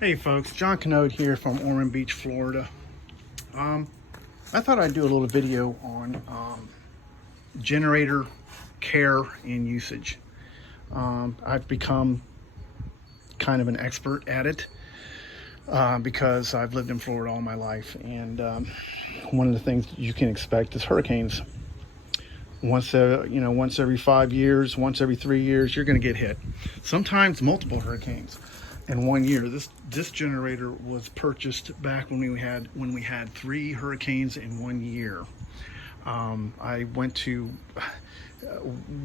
Hey folks, John Canode here from Ormond Beach, Florida. I thought I'd do a little video on generator care and usage. I've become kind of an expert at it because I've lived in Florida all my life, and one of the things you can expect is hurricanes. Once every 5 years, once every 3 years, you're going to get hit. Sometimes multiple hurricanes in 1 year. This generator was purchased back when we had 3 hurricanes in 1 year.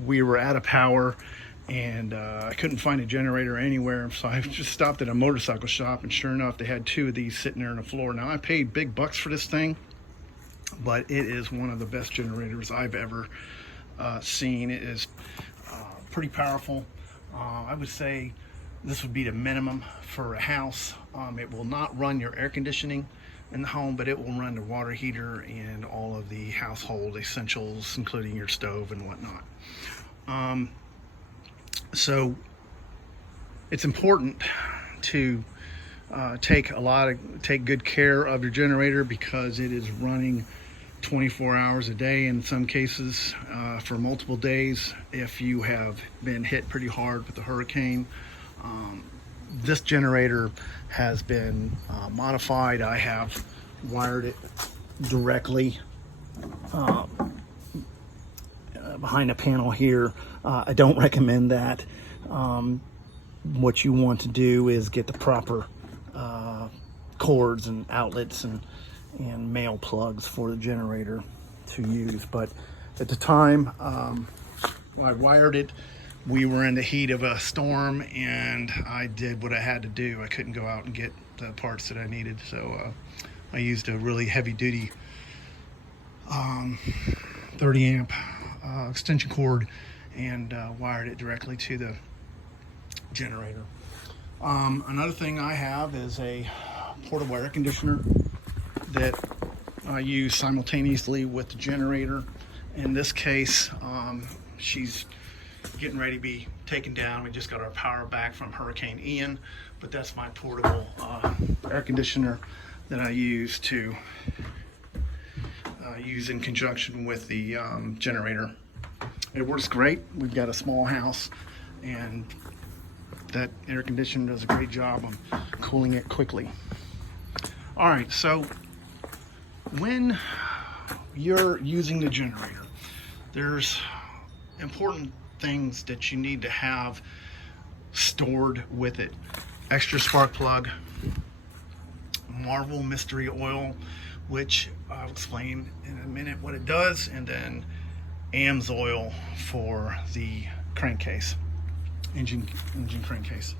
We were out of power, and I couldn't find a generator anywhere, so I just stopped at a motorcycle shop, and sure enough, they had 2 of these sitting there on the floor. Now, I paid big bucks for this thing, but it is one of the best generators I've ever seen. It is pretty powerful. I would say this would be the minimum for a house. It will not run your air conditioning in the home, but it will run the water heater and all of the household essentials, including your stove and whatnot. So it's important to take good care of your generator, because it is running 24 hours a day in some cases for multiple days. If you have been hit pretty hard with a hurricane, this generator has been modified. I have wired it directly behind a panel here. I don't recommend that. What you want to do is get the proper cords and outlets and male plugs for the generator to use. But at the time when I wired it, we were in the heat of a storm, and I did what I had to do. I couldn't go out and get the parts that I needed, so I used a really heavy duty 30 amp extension cord and wired it directly to the generator. Another thing I have is a portable air conditioner that I use simultaneously with the generator. In this case, she's getting ready to be taken down. We just got our power back from Hurricane Ian, but that's my portable air conditioner that I use to use in conjunction with the generator. It works great. We've got a small house, and that air conditioner does a great job of cooling it quickly. All right, so when you're using the generator, there's important things that you need to have stored with it. Extra spark plug, Marvel mystery oil, which I'll explain in a minute what it does, and then AMS oil for the crankcase, engine crankcase.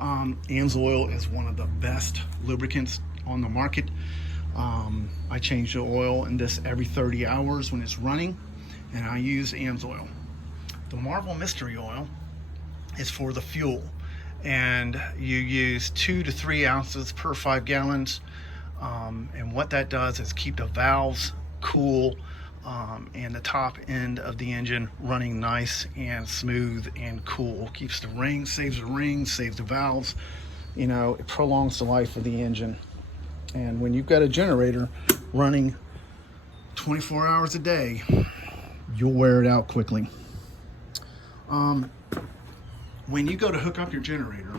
AMS oil is one of the best lubricants on the market. I change the oil in this every 30 hours when it's running, and I use AMS oil. The Marvel mystery oil is for the fuel, and you use 2 to 3 ounces per 5 gallons. And what that does is keep the valves cool and the top end of the engine running nice and smooth and cool. Keeps the rings, saves the valves. You know, it prolongs the life of the engine. And when you've got a generator running 24 hours a day, you'll wear it out quickly. When you go to hook up your generator,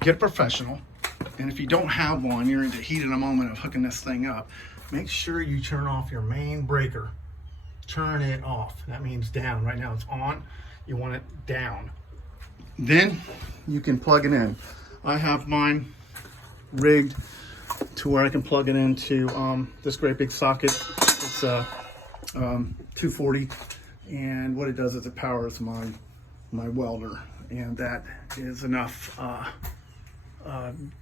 get a professional. And if you don't have one, you're in the heat of the moment of hooking this thing up, make sure you turn off your main breaker. Turn it off. That means down. Right now it's on. You want it down. Then you can plug it in. I have mine rigged to where I can plug it into this great big socket. It's 240, and what it does is it powers my welder, and that is enough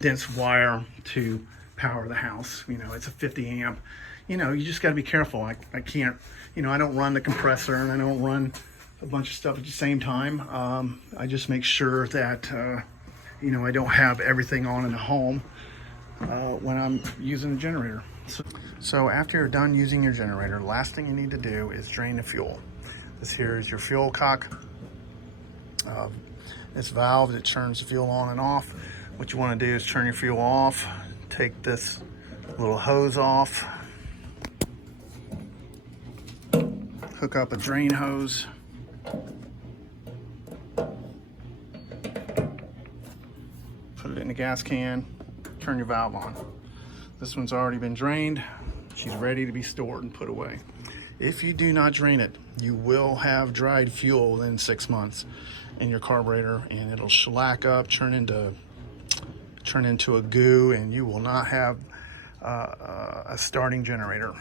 dense wire to power the house. You know, it's a 50 amp. You know, you just got to be careful. I can't, I don't run the compressor, and I don't run a bunch of stuff at the same time. I just make sure that I don't have everything on in the home when I'm using the generator. So after you're done using your generator, the last thing you need to do is drain the fuel. This here is your fuel cock. This valve that turns the fuel on and off. What you want to do is turn your fuel off, take this little hose off, hook up a drain hose, put it in the gas can, turn your valve on. This one's already been drained. She's ready to be stored and put away. If you do not drain it, you will have dried fuel within 6 months in your carburetor, and it'll shellac up, turn into a goo, and you will not have a starting generator.